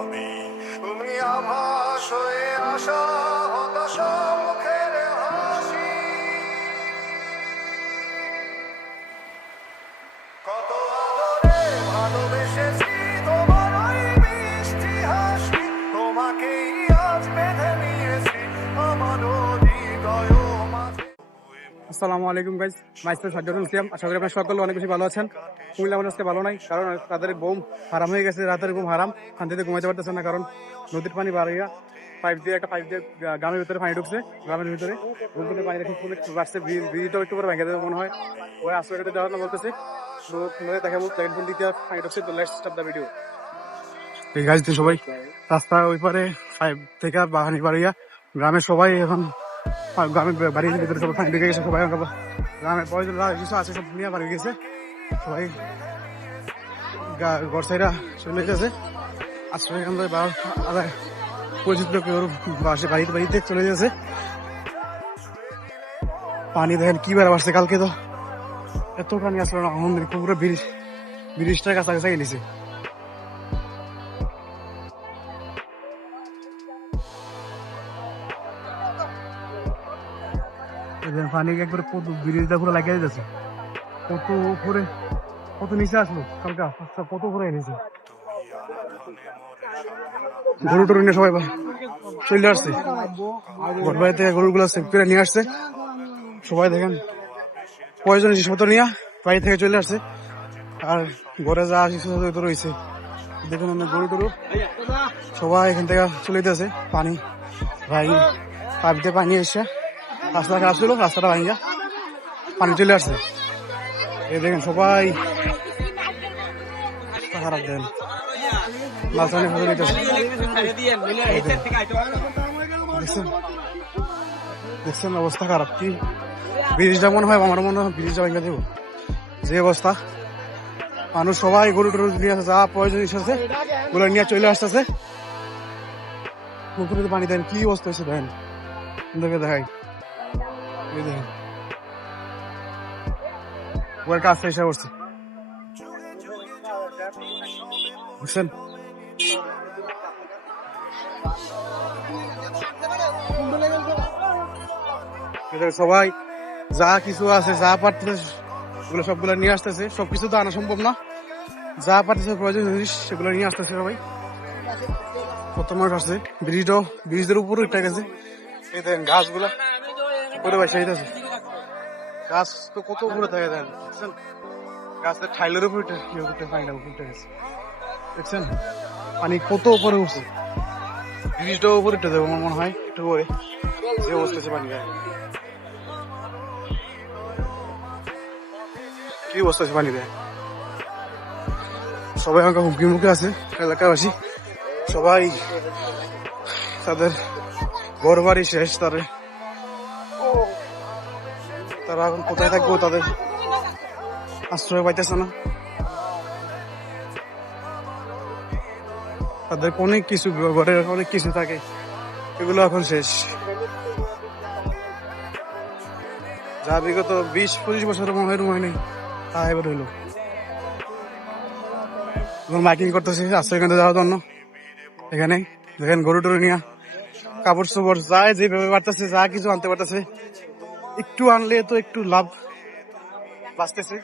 আমি তুমি আসসালামু আলাইকুম গাইজ মাইস্টার সাজ্জাদুল ইসলাম আশা করি আপনার সকলে অনেক বেশি ভালো আছেন। কুমিল্লা মানুষ আজকে ভালো নাই, কারণ তাদের বোম হারাম হয়ে গেছে, রাতের ঘুম হারাম। শান্তিতে ঘুমাইতে পারতেছে না, কারণ নদীর পানি বাড়িয়া পাইপ দিয়ে, একটা পাইপ দিয়ে গ্রামের ভিতরে পানি ঢুকছে, গ্রামের ভিতরে। ঘুম থেকে পানি ঠিক করে বাড়ছে ব্রিজটাও একটু করে ভেঙে দেবে মনে হয়। ওই আশ্রয় কেটে দেওয়ার জন্য বলতেছে দেখাবো সেকেন্ড ফোন দিতে পানি ঢুকছে, তো লেটস স্টপ দ্য ভিডিও এই গাছ সবাই রাস্তা ওই পারে পাইপ থেকে বাহানি বাড়িয়া গ্রামের সবাই এখন আর গ্রামের বাড়ির ভিতরে সব ঢুকে গেছে, সবাই আমাকে গ্রামের প্রয়োজন কিছু আছে, সব নিয়ে বাড়ি গেছে। সবাই গা- ঘর সাইডা চলে গেছে। আশ্রয় কেন্দ্র বা আলাদা পরিচিত কেউ বাসে বাড়িতে বাড়িতে চলে গেছে। পানি দেখেন কি বেড়া বাড়ছে কালকে তো। এত পানি আসলো না আমাদের পুরো ব্রিজ ব্রিজটার কাছাকাছি গেছে পানি একবারে কত ব্রিজটা পুরো লাগিয়ে কত উপরে কত নিচে আসলো কালকা আচ্ছা কত উপরে গরু টরু নিয়ে সবাই, চলে আসছে। থেকে নিয়ে আসছে। সবাই দেখেন প্রয়োজন জিনিসপত্র নিয়ে বাড়ি থেকে চলে আসছে। আর ঘরে যা জিনিসপত্র রয়েছে। দেখুন গরু টরু। সবাই এখান থেকে চলে যেতেছে, পানি, ভাই, পাইপ দিয়ে পানি এসে। রাস্তা খারাপ ছিল, রাস্তাটা ভাঙিয়া পানি চলে আসছে। এই দেখেন সবাই। খারাপ দেন। দেখছেন? অবস্থা খারাপ কি? ব্রিজটা মনে হয়, আমার মনে হয় ব্রিজটা ভেঙে দেবো। যে অবস্থা। মানুষ সবাই গরু টরু নিয়ে আসছে, যা প্রয়োজন এসেছে গুলো নিয়ে চলে আসতেছে। পুকুরে পানি দেন, কি অবস্থা হয়েছে দেখে দেখাই। ওর কাছে বুঝছেন সবাই যা কিছু আছে, যা পারতেছে ওগুলো সবগুলো নিয়ে আসতেছে। সবকিছু তো আনা সম্ভব না। যা পারতেছে, প্রয়োজন জিনিস সেগুলো নিয়ে আসতেছে সবাই। কত মানুষ আসছে ব্রিজটাও ব্রিজের উপরে উঠে গেছে। এই গাছগুলা। উপরে বসে আছে গাছ তো কত উপরে থাকে দেখেন বুঝছেন গাছের ঠাইলের উপরে ইয়ে পানিটা উপরে উঠে গেছে। দেখছেন? পানি কত উপরে উঠছে। ব্রিজটাও উপরে উঠে যাবে আমার মনে হয়, একটু করে যে অবস্থা পানি কি অবস্থা আছে পানি দেয় সবাই আমাকে হুমকি মুখে আছে, এলাকাবাসী। সবাই তাদের ঘর বাড়ি শেষ, তাদের তারা এখন কোথায় থাকব তাদের আশ্রয় পাইতেছে না। তাদের অনেক কিছু ঘরের অনেক কিছু থাকে। এগুলো এখন শেষ। যা বিগত বিশ, পঁচিশ বছরের মনে হয় নেই, তা এবার হইল। এখন মাইকিং করতেছে, আশ্রয় কেন্দ্রে যাওয়ার জন্য। এখানে দেখেন গরু টরু নিয়ে, কাপড় চোপড় যা যেভাবে পারতেছে যা কিছু আনতে পারতেছে। একটু আনলে তো একটু লাভ বাঁচতেছে।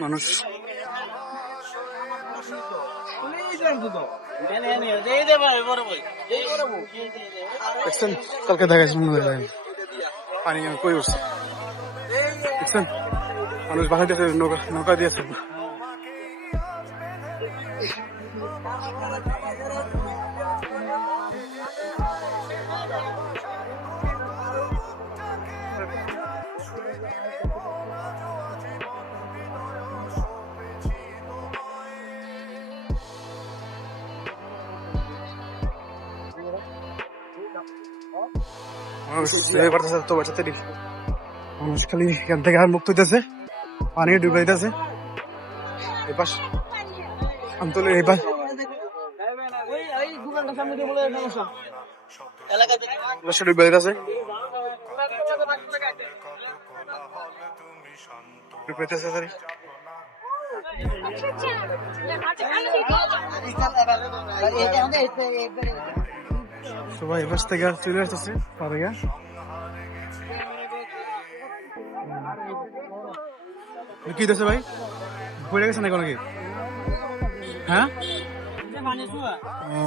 মানুষ। কালকে দেখাইছে মনে হয়। পানি কই উঠছে? মানুষ বাসা দিয়েছে নৌকা নৌকা দিয়েছে। মানুষ খালি এখান থেকে আর মুক্ত হইতেছে পানি ডুবে দিতেছে। এই পাশ আমতলে এই পাশ ডুবে দিতেছে। ডুবে দিতেছে সরি সবাই এবার থেকে চলে আসতেছে পারিয়া কি দিতেছে ভাই? পড়ে গেছে না কোনো কি হ্যাঁ? ও।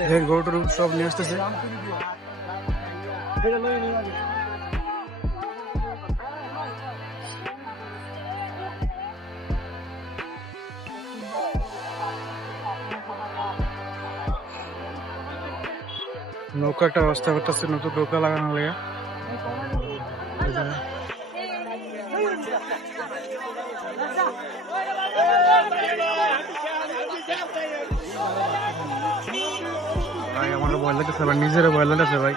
দেখেন গরু টরু সব নিয়ে আসতেছে। নৌকা একটা ব্যবস্থা করতেছে, নতুন নৌকা লাগানো লাগে। ভাই ভয় লাগতেছে ভাই।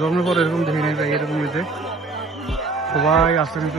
জন্মের পরে এরকম দেখি নাই, ভাই, এরকম সবাই আসতে নিতে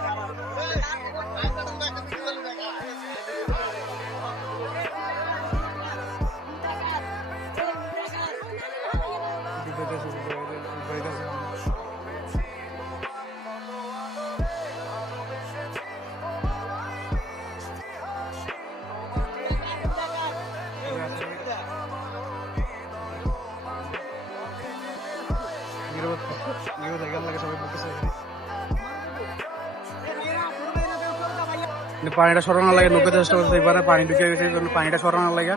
কিন্তু পানিটা সরানোর লাগে নৌকা চেষ্টা করতেছে এবারে পানি ঢুকে গেছে পানিটা সরানোর লাগে।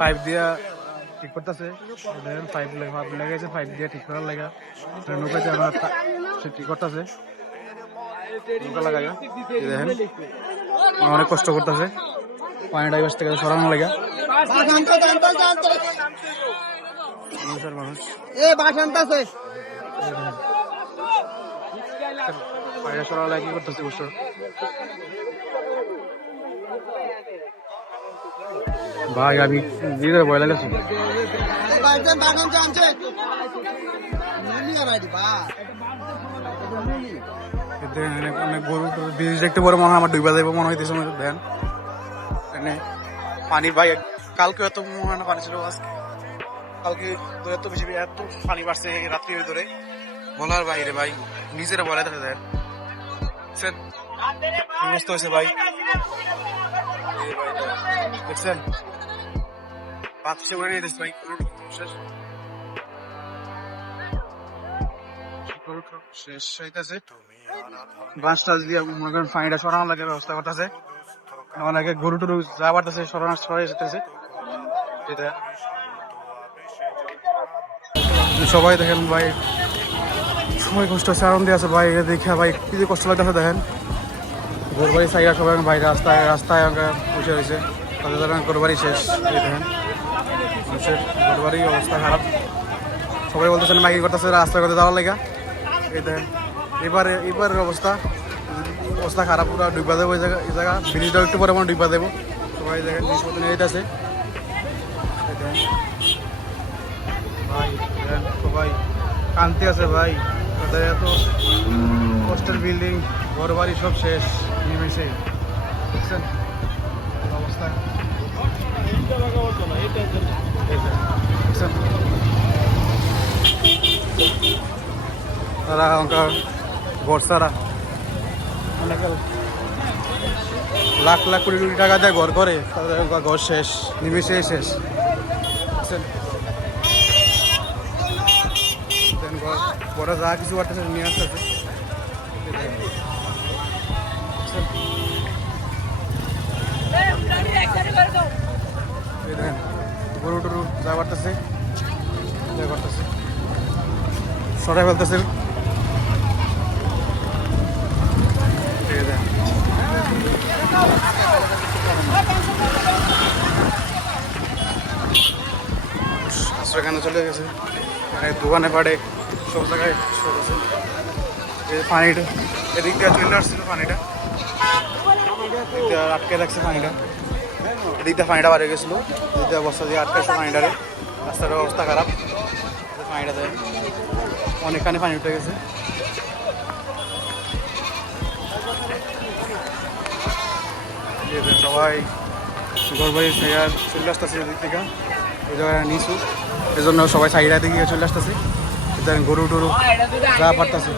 পাইপ দিয়া ঠিক করতেছে। পাইপ পাইপ লেগে গেছে পাইপ দিয়ে ঠিক করার লাগে। নৌকা সে ঠিক করতেছে। নৌকা লাগাই দেখেন অনেক কষ্ট করতেছে। পানিটা এবার থেকে সরানোর লাগে। মানুষের মানুষ। এ বাসন্ত আছে পানিটা লাগে কি করতেছে কষ্ট ভাই আমি নিজের ভয় লাগেছে। গরু ব্রিজ দেখতে পরে মনে হয় আমার ডুবা যাইব মনে হইতেছে আমার ধ্যান এনে পানি ভাই কালকে এত মনে হয় না পানি ছিল আজকে। কালকে এত বেশি এত পানি বাড়ছে রাত্রির ধরে। বলার বাইরে ভাই নিজেরা বলে থাকে দেন। কি অবস্থা হয়েছে ভাই, দেখছেন? করে নিয়ে দিচ্ছে ভাই গরু মনে যা সবাই দেখেন ভাই সবাই কষ্ট হচ্ছে আনন্দে আছে ভাই দেখে ভাই কি কষ্ট লাগতেছে দেখেন ঘর বাড়ি সাইডা সবাই ভাই রাস্তায় রাস্তায় বসে রয়েছে তাদের দ্বারা শেষ দেখেন মানুষের অবস্থা খারাপ। সবাই বলতেছেন, মাইকিং করতেছে রাস্তা করতে যাওয়ার লেগা। দেখেন এবারে, এবারের অবস্থা। অবস্থা খারাপ, পুরো ডুবা দেবো এই জায়গা এই জায়গা। ব্রিজটা একটু পরে আমরা ডুবা দেবো। সবাই দেখেন জিনিসপত্র নিয়ে যেতেছে ভাই সবাই। কান্তি আছে ভাই। তাদের এত কষ্টের বিল্ডিং ঘর বাড়ি সব শেষ। নিমেষে বুঝছেন অবস্থা তারা অঙ্কার বর্ষারা। অনেক লাখ লাখ কোটি কোটি টাকা দেয় ঘর করে তাদের ঘর শেষ, নিমেষেই শেষ। বড় যা কিছু করতেছে নিয়ে আসতেছে। এই দেখেন, গরু টরু যা করতেছে যা করতেছে সরাই ফেলতেছে এই দেখেন। চলে গেছে। দোকানে পাড়ে, সব জায়গায় পানিটা, এদিক দিয়ে চলে আসছিল পানিটা। আটকে রাখছে পানিটা। এদিক পানিটা বাড়ে গেছিল। এদিক বস্তা দিয়ে আটকাইছে পানিটারে। রাস্তাটার অবস্থা খারাপ। এই যে দেয় অনেকখানি পানি উঠে গেছে। সবাই গরবাড়ির থেকে চলে আসতেছে এদিক থেকে। ওই জায়গায় নিচু। এই জন্য সবাই সাইডের দিকে চলে আসতেছে। দেখেন গরু টরু যা পারতেছে।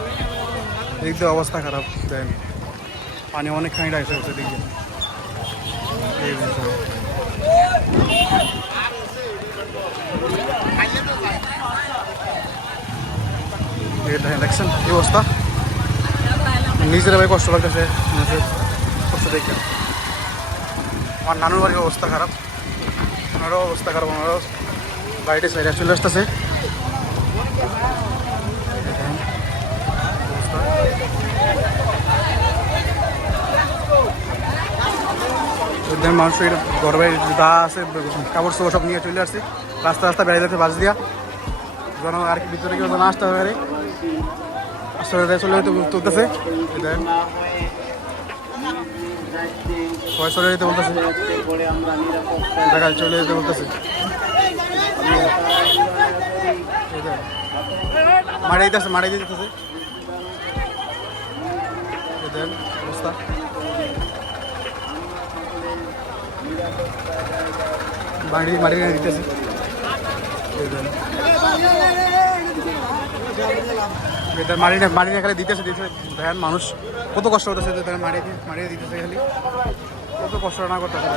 এদিক দিয়ে অবস্থা খারাপ। দেখেন পানি অনেকখানি এসে গেছে এদিক দিয়ে এই যে সবাই। এই দেখেন দেখছেন? এই অবস্থা? নিজেরা ভাই কষ্ট লাগতেছে, নিজের কষ্ট দেখে। আমার নানুর বাড়ির অবস্থা খারাপ। ওনারও অবস্থা খারাপ, ওনারও বাড়িতে সাইডে চলে আসতেছে। দেখেন মানুষ এটা গর্বে দা আছে, কাপড় চোপড় সব নিয়ে চলে আসছে। রাস্তা রাস্তা বেড়ে যাচ্ছে, বাস দিয়া। যেন আর কি ভিতরে কেউ যেন আসতে হবে আসলে চলে হয়তো তুলতেছে সবাই চলে যেতে বলতেছে। দেখা চলে যেতে বলতেছে। মারে দিতেছে মারে দিতেছে। এই অবস্থা। বাড়ি মারি দিতেছে। খালি দিতেছে মানুষ কত কষ্ট করতেছে দেখেন মারি দিয়ে দিতেছে খালি। কত কষ্ট না করতেছে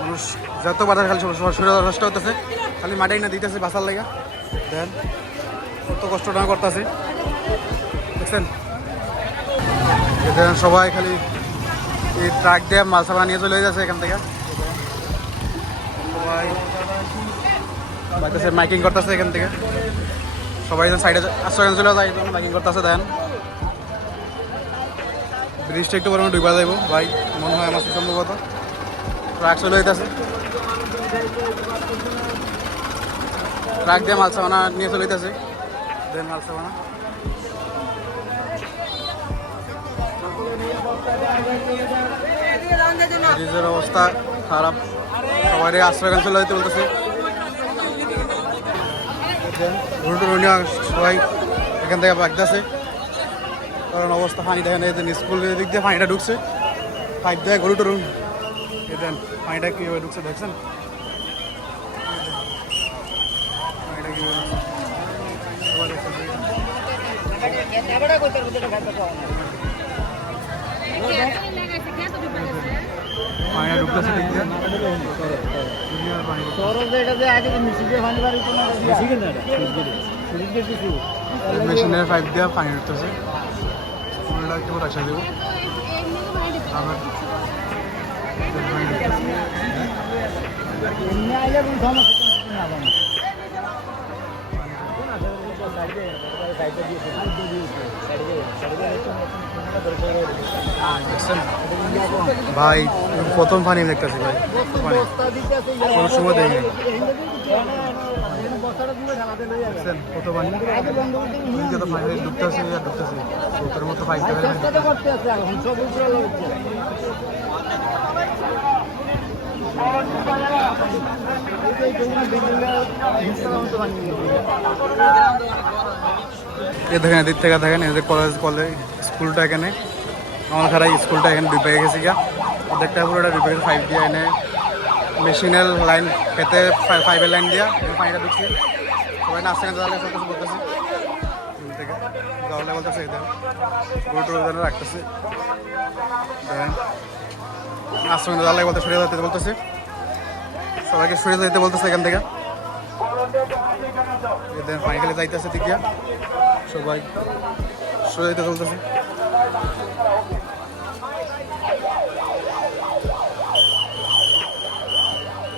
মানুষ যত বাজার খালি শরীর নষ্ট হতেছে খালি মাটি না দিতেছে বাসার লাগা। দেখেন কত কষ্ট না করতেছে। দেখছেন? দেখেন সবাই খালি এই ট্রাক দিয়ে মাল সাবা নিয়ে চলে যাচ্ছে এখান থেকে। বাইতেছে মাইকিং করতেছে এখান থেকে। সবাই সাইডে আশ্রয় চলে যায় মাইকিং করতেছে দেন ব্রিজটা একটু পরে ডুবা যাইব, ভাই, মনে হয় আমার সম্ভবত। ট্রাক চলে যেতেছে ট্রাক দিয়ে মাল সাবানা নিয়ে চলে যেতেছে দেন মাল সাবানা ব্রিজের অবস্থা খারাপ। সবাই আশ্রয় চলে যেতে বলতেছে। সবাই এখান থেকে বাগতেছে কারণ অবস্থা পানি দেখেন যে স্কুলের দিক দিয়ে পানিটা ঢুকছে। পাইপ দেয় গরু টরুন এই দেন পানিটা কীভাবে ঢুকছে দেখছেন? পানিটা কীভাবে ঢুকছে? সবাই দেখছেন। পানিটা ঢুকতেছে দিক দিয়ে দুনিয়ার পানি মেশিনের পাইপ দিয়ে পানি ঢুকতেছে ফুলটা একটু রাখা দেবো আবার পানি ঢুকতেছে। দেখছেন? ভাই প্রথম পানি দেখতেছি ভাই। কোনো সময় দেখছেন কত পানি? এদিকে তো পানি এ দেখেন, এদিক থেকে দেখেন এদের কলেজ কলেজ স্কুলটা এখানে। আমার খারাপ স্কুলটা এখানে ডুবে গেছে গিয়া। অর্ধেকটা পুরোটা ডুবে গেছে ফাইভ দিয়ে এনে মেশিনের লাইন খেতে ফাইভের লাইন দিয়া পানিটা ঢুকছে। সবাই গান তাহলে সব কিছু বলতেছে। থেকে বলতেছে দেখেন। গরু রাখতেছে। দেখেন আশ্রম দালায় বলতে সরিয়ে যেতে বলতেছে। সবাইকে সরিয়ে যেতে বলতেছে এখান থেকে। পানি খেলে যাইতেছে দিয়া। সবাই সরে যেতে চলতেছে।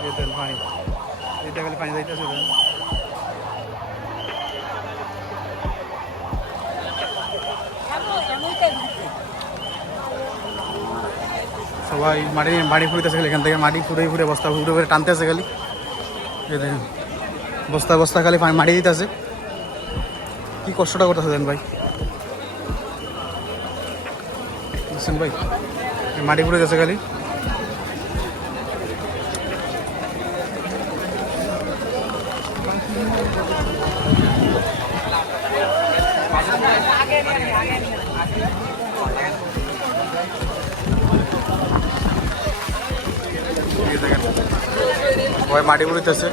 এই পানি। যাইতেছে, দেন। সবাই মাটি মাটি ফুড়িতেছে এখান থেকে মাটি ফুড়ে ফুড়ে বস্তা ফুড়ে ফুড়ে টানতেছে খালি। এই দেখেন বস্তা বস্তা খালি মাটি দিতেছে। কি কষ্টটা করতেছে দেন ভাই? বুঝছেন ভাই? মাটি পড়ে যাচ্ছে খালি। মাটি পড়িতেছে।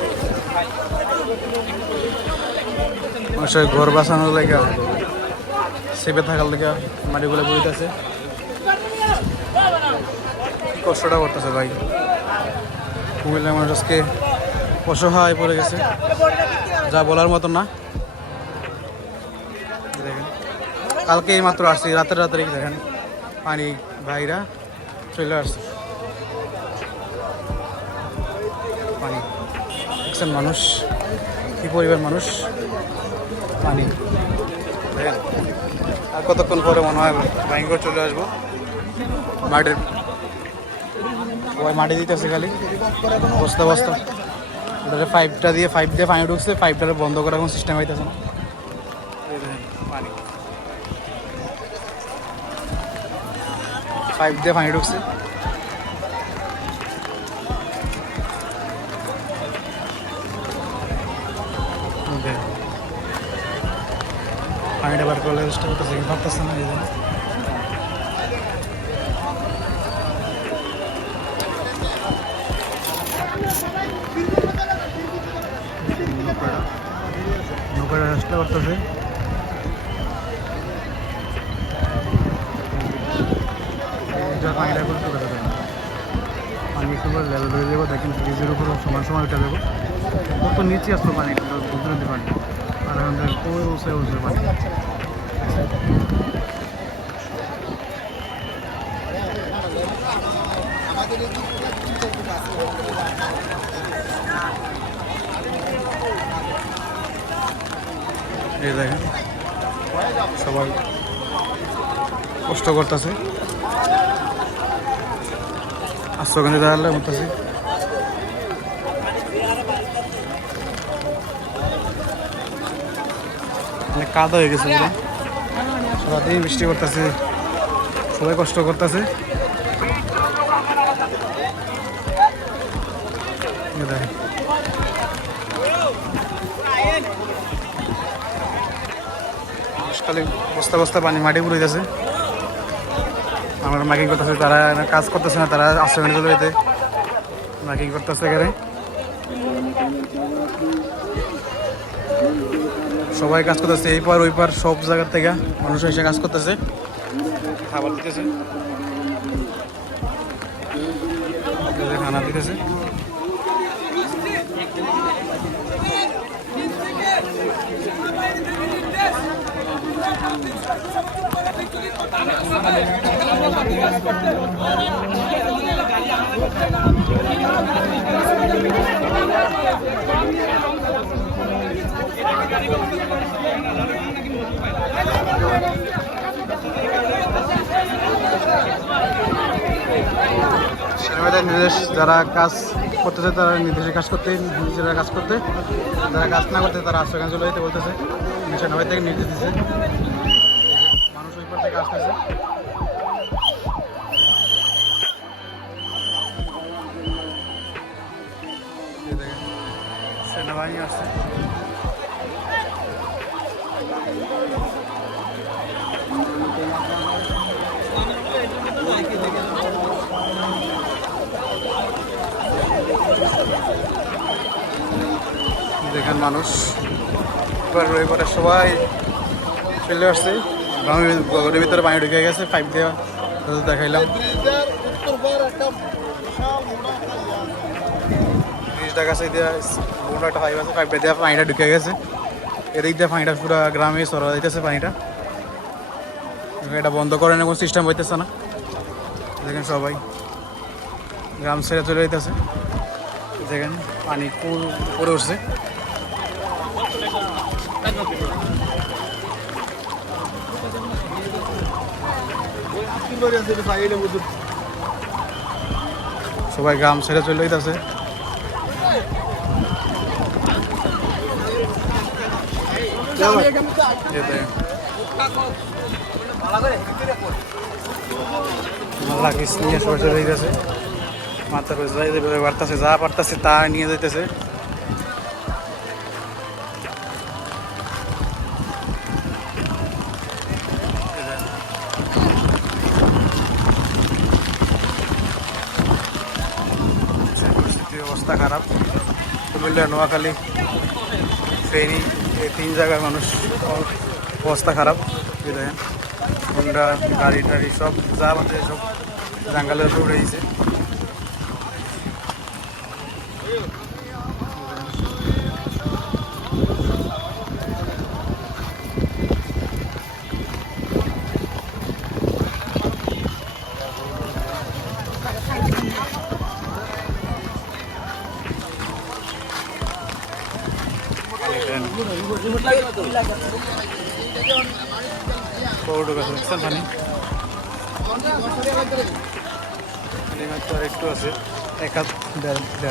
মানুষের ঘর বাঁচানোর লেগে সেপে থাকার লেগে মাটিগুলো পড়িতেছে কষ্টটা করতেছে ভাই। কুমিল্লার মানুষ আজকে অসহায় পড়ে গেছে। যা বলার মতো না। কালকে এই মাত্র আসছি, রাতের রাতে দেখেন পানি ভাইরা চলে আসছে। পানি। মানুষ, কি পরিবার মানুষ। পানি। আর কতক্ষণ পরে মনে হয় ভয়ঙ্কর চলে আসব? মাটির ওই মাটি দিতেছে খালি। বস্তা বস্তা। ওটাতে পাইপটা দিয়ে, পাইপ দিয়ে পানি ঢুকছে পাইপটা বন্ধ করার কোনো সিস্টেম হইতেছে না। পাইপ দিয়ে পানি ঢুকছে। পানিটা বার করলে চেষ্টা করতেছে, কিন্তু পারতেছে না, এই জন্য। নৌকাটা চেষ্টা করতেছে পানিটা করতে পারে পানি একটু করে লেভেল হয়ে যাব দেখেন, ব্রিজের উপর সমান সমান উঠে দেবো। কত নিচে আসলো পানি নিতে পানি এখন দেখেন কমে উঠছে উঠছে পানি এই দেখেন সবাই কষ্ট করতেছে। আশ্রগন্ধে দাঁড়ালে মরতেছে অনেক কাদা হয়ে গেছে সারাদিন বৃষ্টি করতেছে সবাই কষ্ট করতেছে। বস্তা বস্তা পানি মাটি পুড়ে গেছে। আমরা মাইকিং করতেছে, তারা কাজ করতেছে না, তারা আশ্রমে চলে যেতে। মাইকিং করতেছে এখানে। সবাই কাজ করতেছে এই পার ওই পার সব জায়গার থেকে মানুষ এসে কাজ করতেছে। খাবার দিতেছে। খানা দিতেছে। নির্দেশ, যারা কাজ করতেছে তারা নির্দেশে কাজ করতে নিজেরা কাজ করতে। যারা কাজ না করতে, তারা আশ্রয় চলে যেতে বলতেছে। সেনাবাহিনী থেকে নির্দেশ দিচ্ছে মানুষ ওই পর থেকে আসতেছে সেনাবাহিনী আসছে। দেখেন মানুষ। রবিবারে সবাই চলে আসছে। গ্রামের ভিতরে পানি ঢুকে গেছে পাইপ দেওয়া দেখাইলাম। দেওয়া বড় একটা পাইপ আছে পানিটা ঢুকে গেছে। এদিক পানিটা পুরো গ্রামে পানিটা। এটা বন্ধ সিস্টেম হইতেছে না। সবাই। গ্রাম ছেড়ে চলে পানি পুর- উঠছে। সবাই গ্রাম ছেড়ে চলে দেখেন। আল্লাহ কিস নিয়ে সবাই চলে যাইতেছে। উপরে বাড়তেছে, যা পারতেছে তা নিয়ে যাইতেছে। অবস্থা খারাপ। কুমিল্লা, নোয়াখালী ফেরি এই তিন জায়গায় মানুষ অবস্থা খারাপ। দেখেন হোন্ডা গাড়ি টাড়ি সব, যা আমাদের সব জাঙ্গালের উপর উড়ে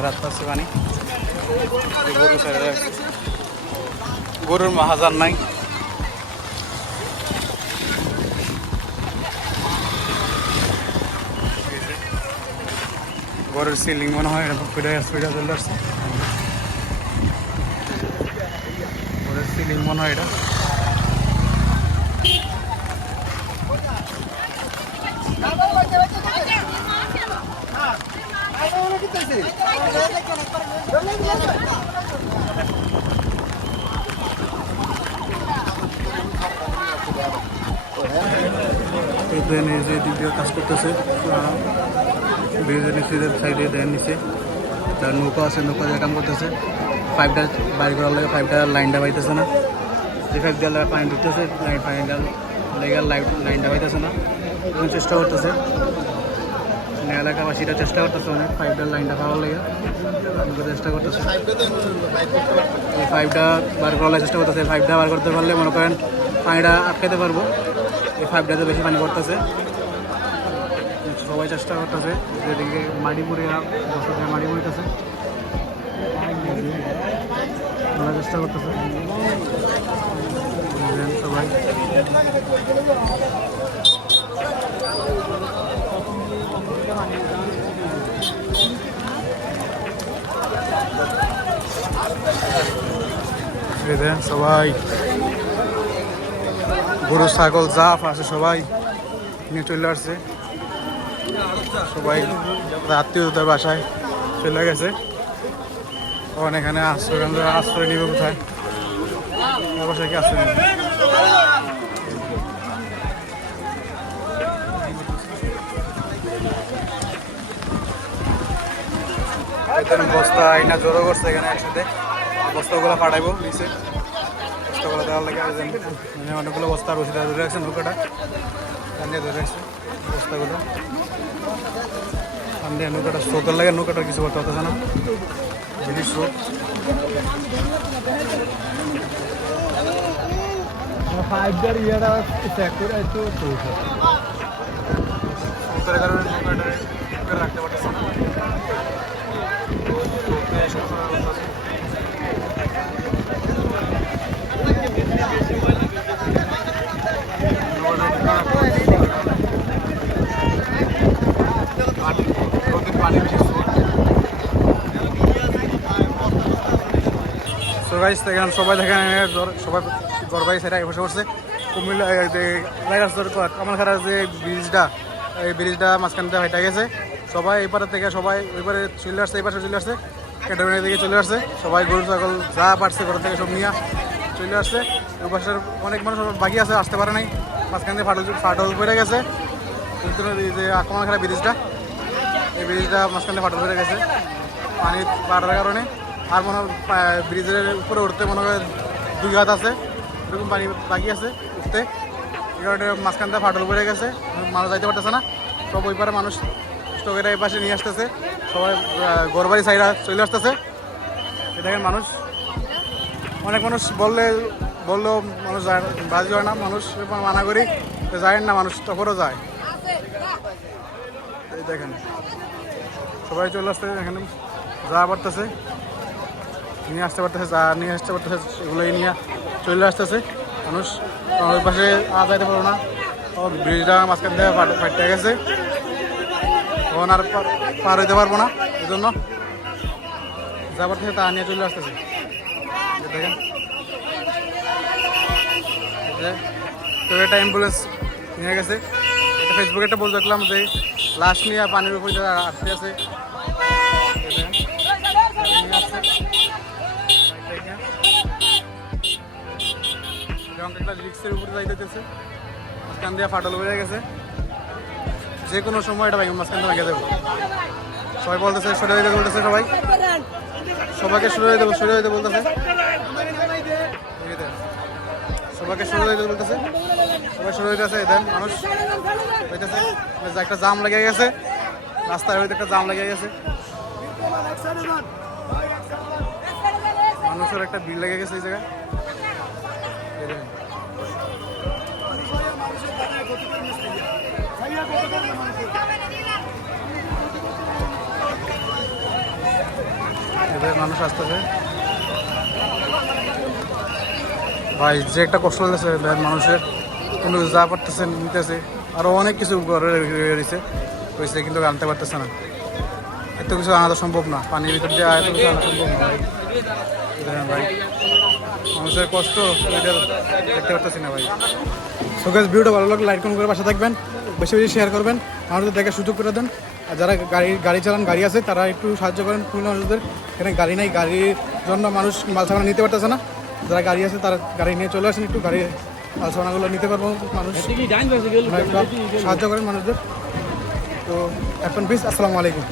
হাত আছে পানি। গরু গরুর মাহাজার নাই। গরুর সিলিং মনে হয়, এটা ফিরে ফিরে চলে আসছে। গরুর সিলিং মনে হয় এটা। এই যে দিক দিয়ে কাজ করতেছে। ব্রিজের নিচের সাইডে দেন নিচে। তার নৌকা আছে, নৌকা দিয়ে কাম করতেছে। পাইপটা বাইর করার লাগে পাইপটা লাইনটা পাইতেছে না। যে পাইপ দিয়ে পানি ঢুকতেছে লাইন পানিটা লেগে লাইট লাইনটা পাইতেছে না। এখন চেষ্টা করতেছে। মানে এলাকাবাসীরা চেষ্টা করতেছে অনেক পাইপটার লাইনটা পাওয়ার লেগে আমাকে চেষ্টা করতেছে। এই পাইপটা বার করার চেষ্টা করতেছে। পাইপটা বার করতে পারলে মনে করেন পানিটা আটকাতে পারব। এই পাইপটাতে বেশি পানি পড়তেছে। সবাই চেষ্টা করতেছে। যেদিকে মাটি পড়ে বছর মাটি পড়তেছে। ওরা চেষ্টা করতেছে। সবাই। বুঝলেন সবাই। গরু, ছাগল, জাফ আছে সবাই। নিয়ে চলে আসছে। সবাই আত্মীয়তার বাসায় চলে গেছে। তখন এখানে আশ্রয় আশ্রয় নিবে কোথায়? বাসায় কি আশ্রয় নেবে? এখানে বস্তা আইনা জড়ো করছে এখানে একসাথে। বস্তাগুলো পাঠাইবো নিচে। বস্তাগুলো দেওয়ার লাগে মানে অনেকগুলো বস্তা রসিদ ধরে রাখছে নৌকাটা টানিয়ে ধরে রাখছে বস্তাগুলো। সামনে নৌকাটা স্রোতের লাগে নৌকাটা কিছু করতে হতেছে না। যদি স্রোত ফাইভটার ইয়েটা চেক করে একটু রাখতে পারতেছে না স্রোতে এসব করার অবস্থা আছে। পানি এখানে সবাই দেখেন সবাই জলবায়ু সেটা বসে পড়ছে। কুমিল্লা কামালখাড়ার যে ব্রিজটা, এই ব্রিজটা মাঝখান দিয়ে হেঁটে গেছে। সবাই এই পারে থেকে, সবাই ওইপারে চলে আসছে, এই পাশে চলে আসছে। ক্যাটাগরি থেকে চলে আসছে। সবাই গরু, ছাগল যা পারছে ঘর থেকে সব নিয়ে চলে আসছে। ওই পাশের অনেক মানুষ বাকি আছে, আসতে পারে নাই। মাঝখান দিয়ে ফাটল ফাটল পড়ে গেছে। যে কামালখাড়া ব্রিজটা। এই ব্রিজটা মাঝখানে ফাটল পড়ে গেছে। পানি বাড়ার কারণে। আর মনে হয় ব্রিজের উপরে উঠতে মনে হয় দুই হাত আছে। এরকম পানি বাকি আছে উঠতে। এই কারণে মাঝখানটা ফাটল পড়ে গেছে। মানুষ যাইতে পারতেছে না। সব ওই পারে মানুষ স্টকের এই পাশে নিয়ে আসতেছে। সবাই গড়বাড়ি সাইডা চলে আসতেছে। দেখেন মানুষ। অনেক মানুষ বললে, বললেও মানুষ যায় বাজি হয় না। মানুষ মানা করি যায় না, মানুষ তখনও যায়। দেখেন। সবাই চলে আসতে এখানে, যা পারতেছে। নিয়ে আসতে পারতেছে, যা নিয়ে আসতে পারতেছে সেগুলোই নিয়ে চলে আসতেছে। মানুষ ওই পাশে আ যাইতে পারব না। ও ব্রিজটা মাঝখান থেকে ফাটতে গেছে। তখন আর পার হইতে পারব না এই জন্য যা থেকে তা নিয়ে চলে আসতেছে। দেখেন। তো একটা অ্যাম্বুলেন্স নিয়ে গেছে। এটা ফেসবুকে একটা বলতে দেখলাম যে লাশ নিয়ে পানির উপরে যারা আটকে আছে। রিক্সের উপরে দিয়ে ফাটল গেছে। যে কোনো সময় এটা ভাই মাঝখান দিয়ে ভেঙে দেবো। সবাই বলতেছে সরে যেতে বলতেছে সবাই। সবাইকে শুরু হয়ে দেবো, শুরু হয়ে বলতেছে। সবাইকে শুরু হয়ে দেবো বলতেছে। সবাই শুরু হইতেছে দেন মানুষ হইতেছে। একটা জাম লেগে গেছে, রাস্তার হইতে একটা জাম লেগে গেছে। মানুষের একটা ভিড় লেগে গেছে এই জায়গায়। এবার মানুষ আসতেছে। ভাই, যে একটা কষ্ট হয়েছে মানুষের। কোনো যা পারতেছে, নিতেছে। আরও অনেক কিছু রয়েছে। হয়েছে কিন্তু আনতে পারতেছে না। এত কিছু আনা সম্ভব না। পানির ভিতর দিয়ে এত কিছু আনা সম্ভব না ভাই। মানুষের কষ্ট দেখতে পারতেছি না ভাই। সো গাইস ভিডিওটা ভালো লাগলে লাইক কমেন্ট করে পাশে থাকবেন। বেশি বেশি শেয়ার করবেন। আমাদের দেখার সুযোগ করে দেন। আর যারা গাড়ি গাড়ি চালান, গাড়ি আছে, তারা একটু সাহায্য করেন খুলনা মানুষদের। এখানে গাড়ি নেই, গাড়ির জন্য মানুষ মাল সামানা নিতে পারতেছে না। যারা গাড়ি আছে, তারা গাড়ি নিয়ে চলে আসেন, একটু গাড়ি মাল সামানাগুলো নিতে পারব মানুষ। সাহায্য করেন মানুষদের। তো এখন বেশ আসসালামু আলাইকুম।